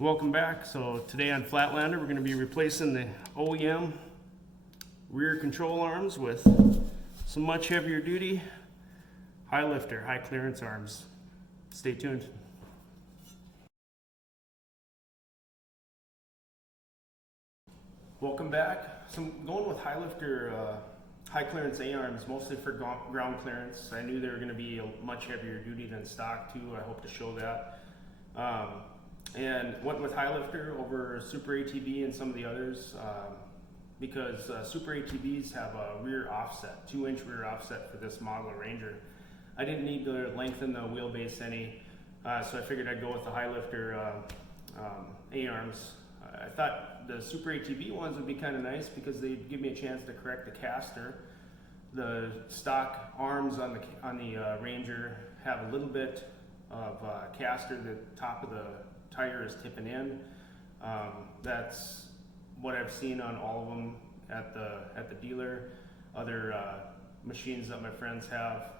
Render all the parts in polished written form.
Welcome back. So today on Flatlander we're going to be replacing the OEM rear control arms with some much heavier duty high lifter, high clearance arms. Stay tuned. Welcome back. So I'm going with high lifter high clearance A-arms, mostly for ground clearance. I knew they were going to be much heavier duty than stock too. I hope to show that. And went with high lifter over Super ATV and some of the others because Super ATVs have a rear offset, 2-inch rear offset for this model of Ranger. I didn't need to lengthen the wheelbase any, so I figured I'd go with the high lifter A-arms. I thought the Super ATV ones would be kind of nice because they'd give me a chance to correct the caster. The stock arms on the Ranger have a little bit of caster. The top of the tire is tipping in. That's what I've seen on all of them at the dealer. Other machines that my friends have.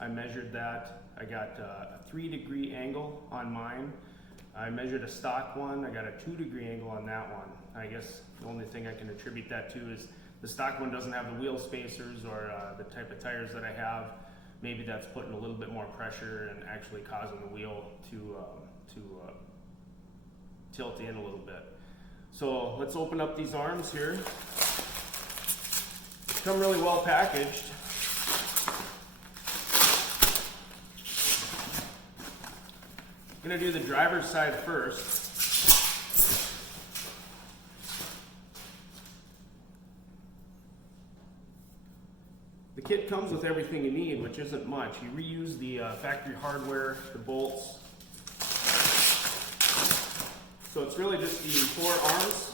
I measured that. I got a 3-degree angle on mine. I measured a stock one. I got a 2-degree angle on that one. I guess the only thing I can attribute that to is the stock one doesn't have the wheel spacers or the type of tires that I have. Maybe that's putting a little bit more pressure and actually causing the wheel to tilt in a little bit. So let's open up these arms here. They come really well packaged. I'm going to do the driver's side first. The kit comes with everything you need, which isn't much. You reuse the factory hardware, the bolts. So it's really just the 4 arms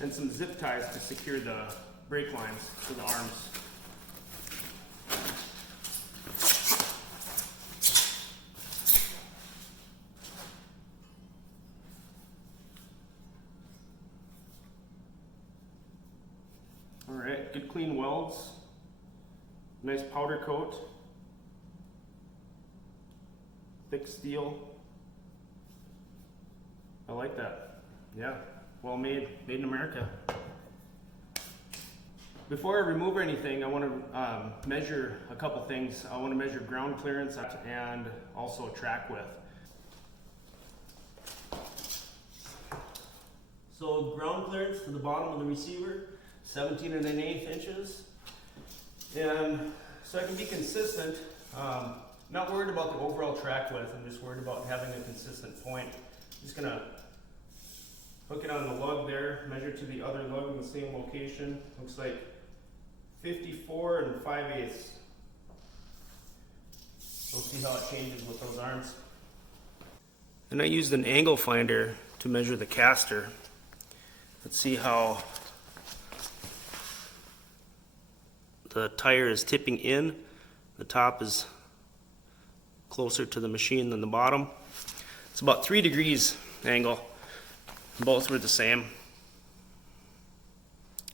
and some zip ties to secure the brake lines to the arms. Alright, good clean welds, nice powder coat, thick steel. I like that. Yeah, well made, made in America. Before I remove anything, I want to measure a couple things. I want to measure ground clearance and also track width. So ground clearance to the bottom of the receiver, 17 1/8 inches. And so I can be consistent, not worried about the overall track width, I'm just worried about having a consistent point. I'm just gonna hook it on the lug there, measure to the other lug in the same location. Looks like 54 5/8. We'll see how it changes with those arms. And I used an angle finder to measure the caster. Let's see how the tire is tipping in. The top is closer to the machine than the bottom. It's about 3 degrees angle. Both were the same.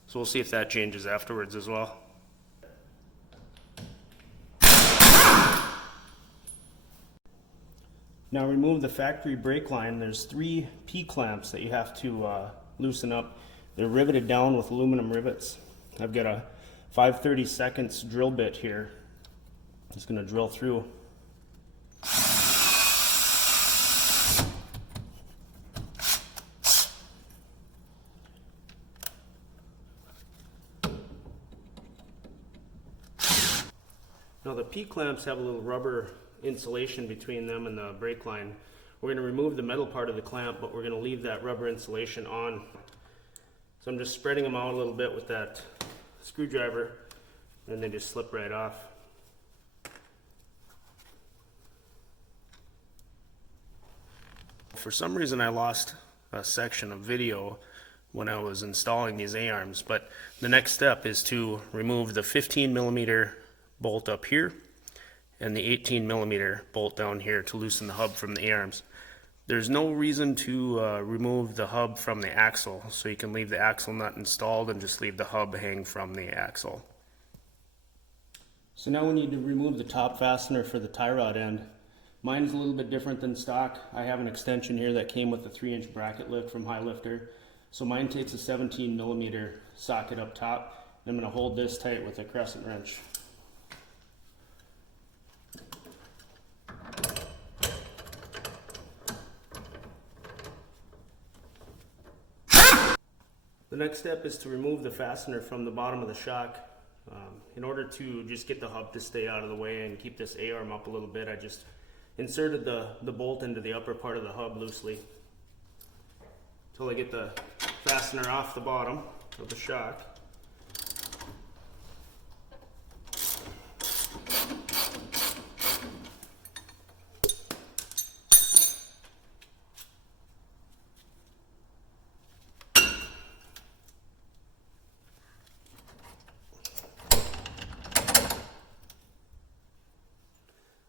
So we'll see if that changes afterwards as well. Now remove the factory brake line. There's 3 P-clamps that you have to loosen up. They're riveted down with aluminum rivets. I've got a 5/32 drill bit here. I'm just going to drill through. Now the P-clamps have a little rubber insulation between them and the brake line. We're going to remove the metal part of the clamp, but we're going to leave that rubber insulation on. So I'm just spreading them out a little bit with that screwdriver, and they just slip right off. For some reason I lost a section of video when I was installing these A-arms, but the next step is to remove the 15mm bolt up here and the 18mm bolt down here to loosen the hub from the A-arms. There's no reason to remove the hub from the axle, so you can leave the axle nut installed and just leave the hub hang from the axle. So now we need to remove the top fastener for the tie rod end. Mine's a little bit different than stock. I have an extension here that came with a 3-inch bracket lift from High Lifter. So mine takes a 17mm socket up top. I'm going to hold this tight with a crescent wrench. The next step is to remove the fastener from the bottom of the shock. In order to just get the hub to stay out of the way and keep this A-arm up a little bit, I just inserted the bolt into the upper part of the hub loosely until I get the fastener off the bottom of the shock.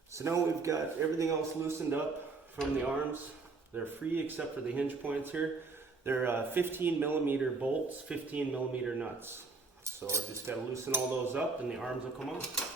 So now we've got everything else loosened up from the arms. They're free except for the hinge points here. They're 15mm bolts, 15mm nuts. So I just got to loosen all those up and the arms will come off.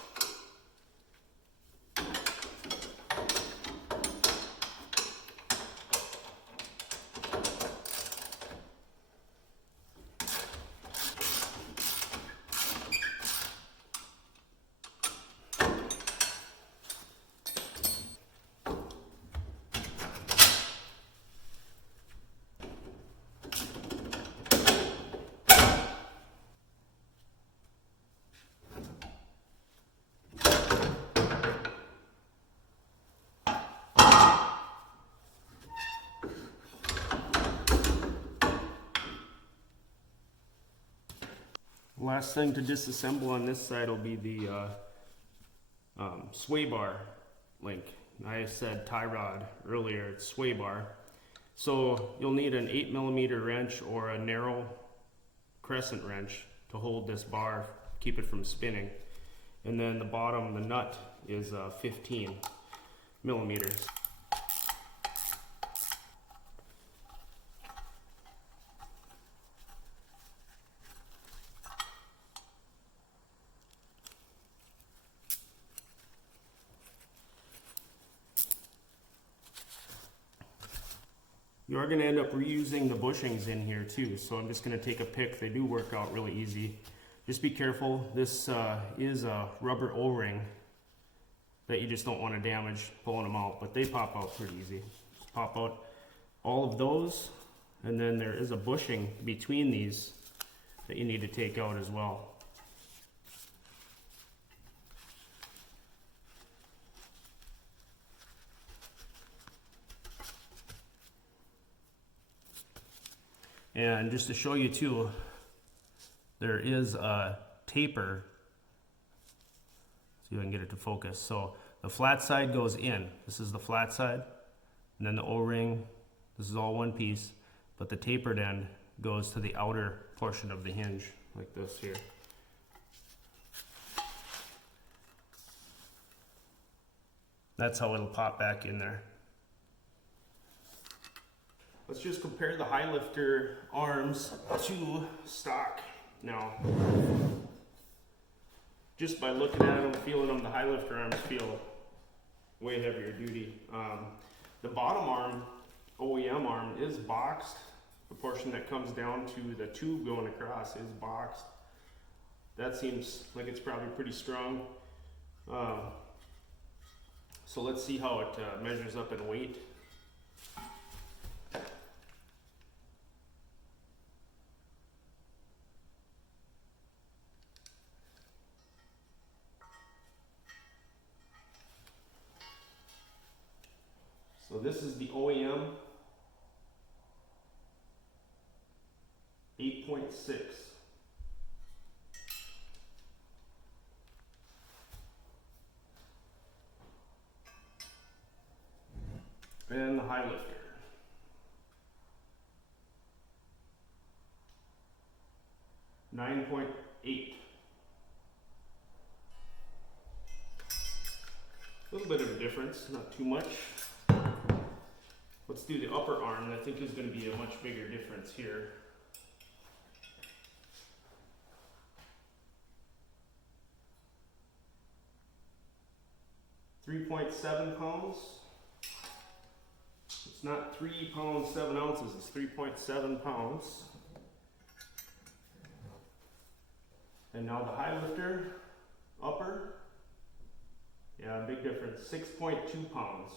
Last thing to disassemble on this side will be the sway bar link. I said tie rod earlier, it's sway bar. So you'll need an 8mm wrench or a narrow crescent wrench to hold this bar, keep it from spinning. And then the bottom, the nut, is 15mm. You are going to end up reusing the bushings in here too, so I'm just going to take a pick. They do work out really easy. Just be careful. This is a rubber O-ring that you just don't want to damage pulling them out, but they pop out pretty easy. Just pop out all of those, and then there is a bushing between these that you need to take out as well. And just to show you too, there is a taper. See if I can get it to focus. So the flat side goes in. This is the flat side. And then the O-ring, this is all one piece. But the tapered end goes to the outer portion of the hinge, like this here. That's how it'll pop back in there. Let's just compare the High Lifter arms to stock now. Just by looking at them, feeling them, the High Lifter arms feel way heavier duty. The bottom arm, OEM arm, is boxed. The portion that comes down to the tube going across is boxed. That seems like it's probably pretty strong. So let's see how it measures up in weight. So this is the OEM 8.6. And the High Lifter. 9.8. A little bit of a difference, not too much. Let's do the upper arm. I think there's going to be a much bigger difference here. £3.7. It's not 3 pounds 7 ounces, it's 3.7 pounds. And now the high lifter, upper, yeah, big difference, 6.2 pounds.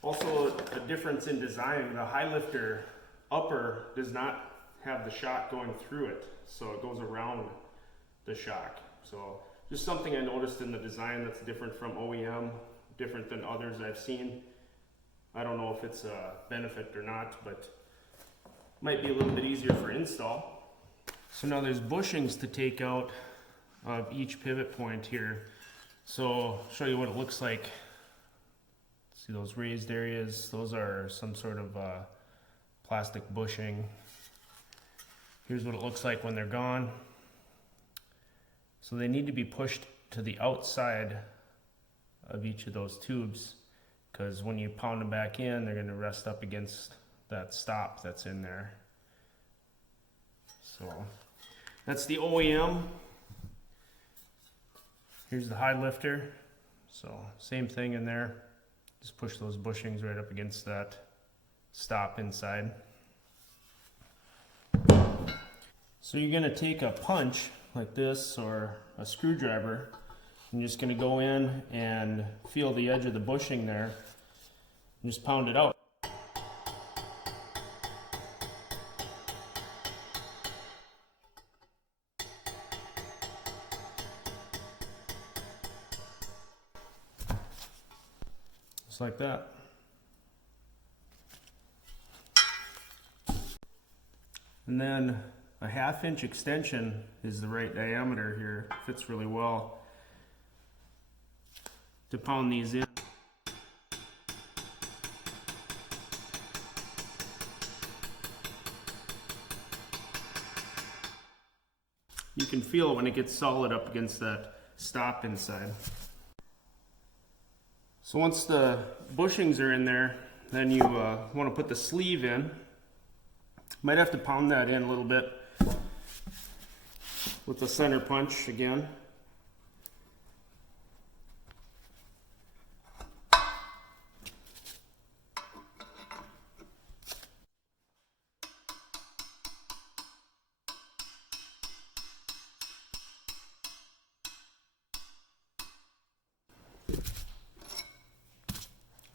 Also a difference in design, the high lifter upper does not have the shock going through it, so it goes around the shock. So just something I noticed in the design that's different from OEM, different than others I've seen. I don't know if it's a benefit or not, but might be a little bit easier for install. So now there's bushings to take out of each pivot point here. So I'll show you what it looks like. See those raised areas? Those are some sort of plastic bushing. Here's what it looks like when they're gone. So they need to be pushed to the outside of each of those tubes, because when you pound them back in, they're going to rest up against that stop that's in there. So that's the OEM. Here's the high lifter. So same thing in there. Just push those bushings right up against that stop inside. So you're going to take a punch like this or a screwdriver. I'm just going to go in and feel the edge of the bushing there and just pound it out. Just like that. And then a 1/2 inch extension is the right diameter here. Fits really well to pound these in. You can feel it when it gets solid up against that stop inside. So once the bushings are in there, then you want to put the sleeve in. Might have to pound that in a little bit with the center punch again.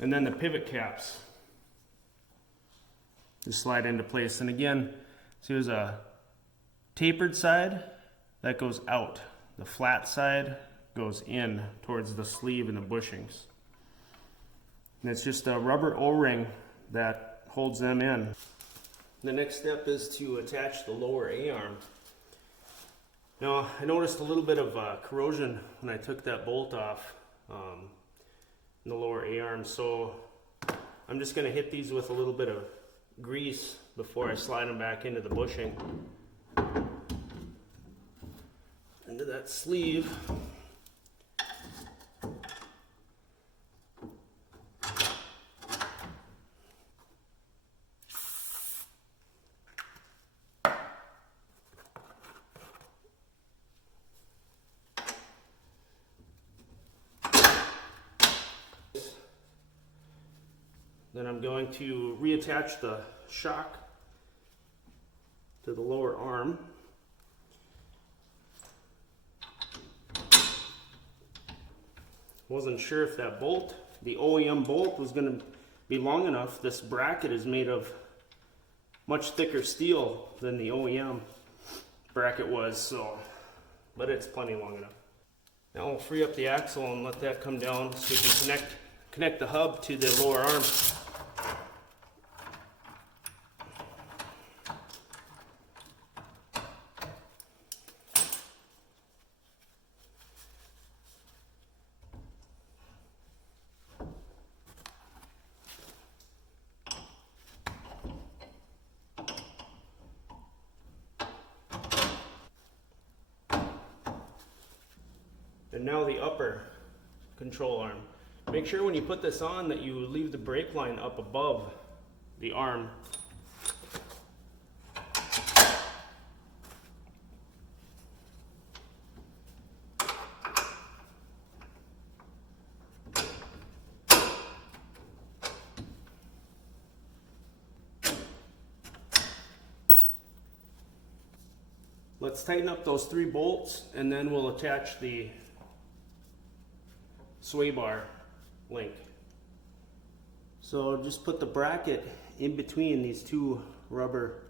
And then the pivot caps just slide into place. And again, see there's a tapered side that goes out. The flat side goes in towards the sleeve and the bushings. And it's just a rubber O-ring that holds them in. The next step is to attach the lower A-arm. Now, I noticed a little bit of corrosion when I took that bolt off in the lower A-arm, so I'm just going to hit these with a little bit of grease before I slide them back into the bushing, into that sleeve. Then I'm going to reattach the shock to the lower arm. Wasn't sure if that bolt, the OEM bolt, was going to be long enough. This bracket is made of much thicker steel than the OEM bracket was, so, but it's plenty long enough. Now we'll free up the axle and let that come down so we can connect the hub to the lower arm. And now the upper control arm. Make sure when you put this on that you leave the brake line up above the arm. Let's tighten up those 3 bolts and then we'll attach the sway bar link. So just put the bracket in between these 2 rubber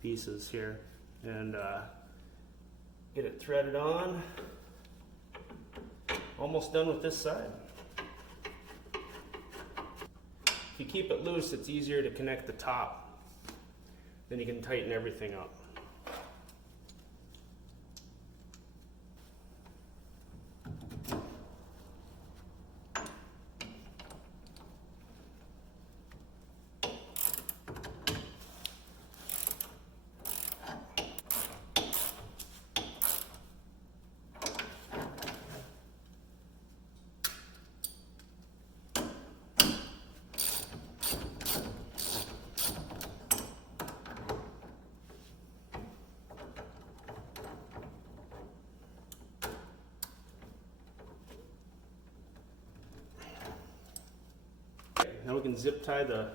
pieces here and get it threaded on. Almost done with this side. If you keep it loose, it's easier to connect the top. Then you can tighten everything up. Now we can zip tie the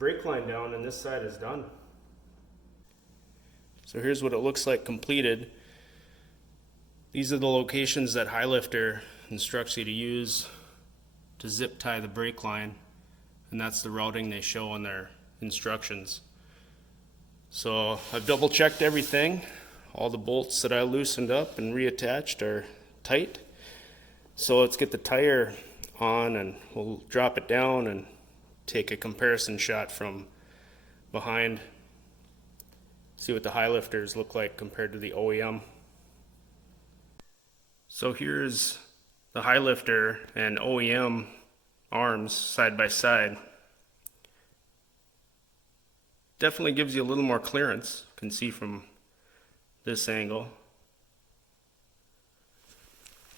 brake line down and this side is done. So here's what it looks like completed. These are the locations that Highlifter instructs you to use to zip tie the brake line, and that's the routing they show in their instructions. So I've double checked everything. All the bolts that I loosened up and reattached are tight. So let's get the tire on and we'll drop it down and take a comparison shot from behind. See what the Highlifters look like compared to the OEM. So here's the Highlifter and OEM arms side by side. Definitely gives you a little more clearance. You can see from this angle.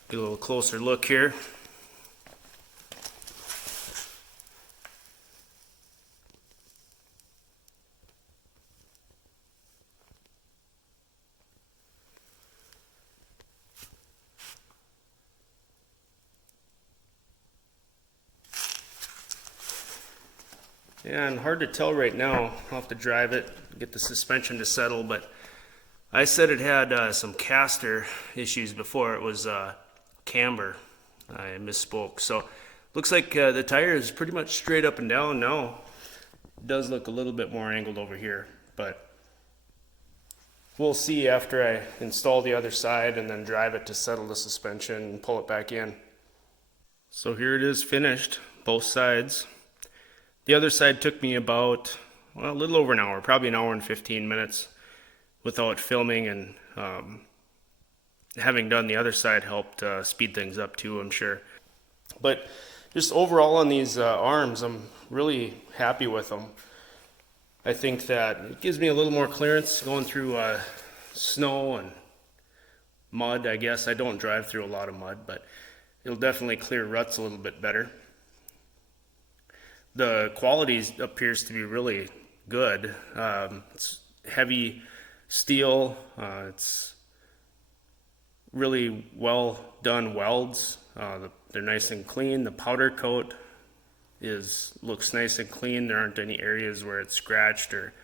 Get a little closer look here. And hard to tell right now. I'll have to drive it, get the suspension to settle, but I said it had some caster issues before. It was camber. I misspoke. So looks like the tire is pretty much straight up and down now. It does look a little bit more angled over here, but we'll see after I install the other side and then drive it to settle the suspension and pull it back in. So here it is finished, both sides. The other side took me about, well, a little over an hour, probably an hour and 15 minutes without filming, and having done the other side helped speed things up too, I'm sure. But just overall on these arms, I'm really happy with them. I think that it gives me a little more clearance going through snow and mud, I guess. I don't drive through a lot of mud, but it'll definitely clear ruts a little bit better. The quality appears to be really good. It's heavy steel. It's really well done welds. They're nice and clean. The powder coat looks nice and clean. There aren't any areas where it's scratched or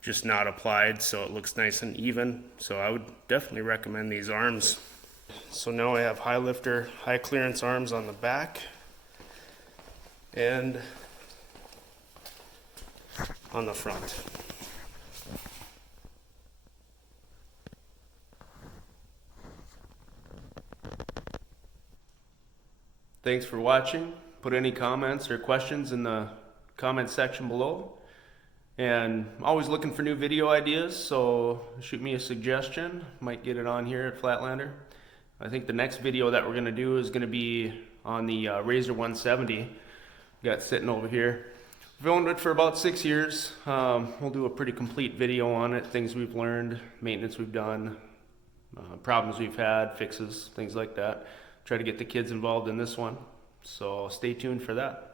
just not applied, so it looks nice and even. So I would definitely recommend these arms. So now I have Highlifter high clearance arms on the back and on the front. Thanks for watching. Put any comments or questions in the comment section below. And I'm always looking for new video ideas, so shoot me a suggestion. Might get it on here at Flatlander. I think the next video that we're going to do is going to be on the Razor 170. Got sitting over here. We've owned it for about 6 years. We'll do a pretty complete video on it, things we've learned, maintenance we've done, problems we've had, fixes, things like that. Try to get the kids involved in this one. So stay tuned for that.